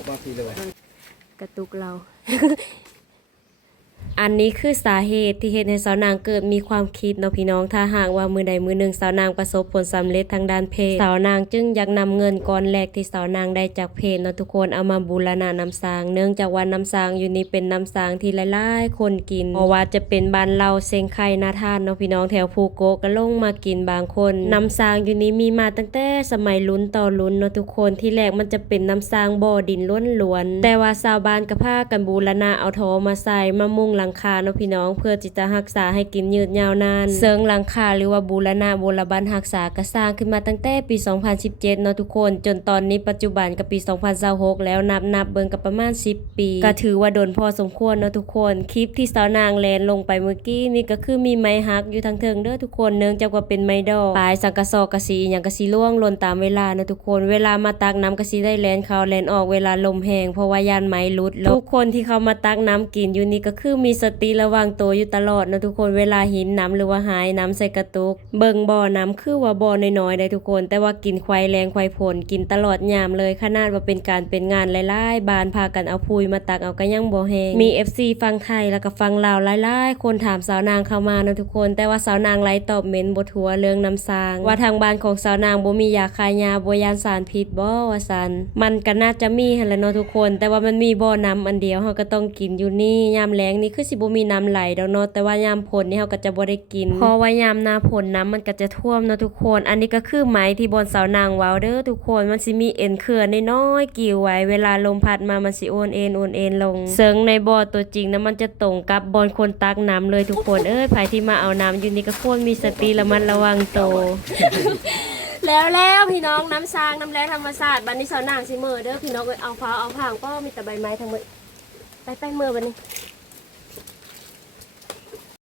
กมาทีเลย กระตุกเรา อันนี้คือสาเหตุที่เฮ็ดให้สาวนางเกิดมีความคิดเนาะพี่น้องถ้าหากว่ามือใดมือหนึ่งสาวนางประสบผลสำเร็จทางด้านเพศสาวนางจึงอยากนำเงินก้อนแรกที่สาวนางได้จากเพศเนาะทุกคนเอามาบูรณะน้ำสร้างเนื่องจากว่าน้ำสร้างอยู่นี่เป็นน้ำสร้างที่หลายๆคนกินเพราะว่าจะเป็นบ้านเราเซงไข่นาทานเนาะพี่น้องแถวภูโกะก็ลงมากินบางคนน้ำสร้างอยู่นี่มีมาตั้งแต่สมัยลุ้นต่อลุ้นเนาะทุกคนที่แรกมันจะเป็นน้ำสร้างบ่อดินล้วนๆแต่ว่าชาวบ้านก็พากันบูรณะเอาท่อมาใส่มามุงหลังคาเนาะพี่น้องเพื่อที่จะรักษาให้กินยืดยาวนานเสริงหลังคาหรือว่าบูรณะโบราณบันรักษาก็สร้างขึ้นมาตั้งแต่ปี 2017 เนาะทุกคนจนตอนนี้ปัจจุบันก็ปี 2026 แล้วนับเบิ่งก็ประมาณ10 ปีก็ถือว่าโดนพอสมควรเนาะทุกคนคลิปที่สาวนางแลนลงไปเมื่อกี้นี่ก็คือมีไม้ฮักอยู่ทางเทิงเด้อทุกคนเนื่องจากว่าเป็นไม้ดอกปลายสังกะสอกกะสีหยังกะสีล่วงหล่นตามเวลาเนาะทุกคนเวลามาตักน้ำกะสีได้แลนเข้าแลนออกเวลาลมแห้งเพราะว่ายานไม้หลุดทุกคนที่เขามาตักน้ำกินอยู่นี่ก็คือมีสติระวังตัวอยู่ตลอดนะทุกคนเวลาหินน้ำหรือว่าหายน้ำใส่กระตุกเบิ่งบ่อน้ำคือว่าบ่อน้อยๆได้ทุกคนแต่ว่ากินควายแรงควายผลกินตลอดยามเลยขนาดว่าเป็นการเป็นงานหลายๆบานพากันเอาพุยมาตักเอาก็ยังบ่แห้งมี FC ฟังไทยแล้วก็ฟังลาวหลายๆคนถามสาวนางเข้ามานะทุกคนแต่ว่าสาวนางไล่ตอบเม้นบ่ทัวเรื่องน้ำสร้างว่าทางบ้านของสาวนางบ่มียาคายยาบ่ยานสารพิษบ่ว่าซั่นมันก็น่าจะมีหั่นแหละเนาะทุกคนแต่ว่ามันมีบ่อน้ำอันเดียวเฮาก็ต้องกินอยู่นี่ยามแล้งนี่คือสิบ่มีน้ำไหลดอกเนาะแต่ว่ายามฝนนี่เฮาก็จะบ่ได้กินเพราะว่ายามหน้าฝนน้ำมันก็จะท่วมเนาะทุกคนอันนี้ก็คือไม้ที่บนเสานางเว้าเด้อทุกคนมันสิมีเอ็นเขื่อนน้อยๆกิ่วไว้เวลาลมพัดมามันสิโอนเอ็นลงเซิงในบ่อตัวจริงนะมันจะตรงกับบอนคนตักน้ำเลยทุกคนไผที่มาเอาน้ำอยู่นี่ก็ควรมีสติระมัดระวังตัว แล้วพี่น้องน้ำซางน้ำแร่ธรรมชาติบัดนี้เสานางสิมื้อเด้อพี่น้องเอาฟ้าเอาผางก็มีแต่ใบไม้ทั้งหมดไปมื้อบัดนี้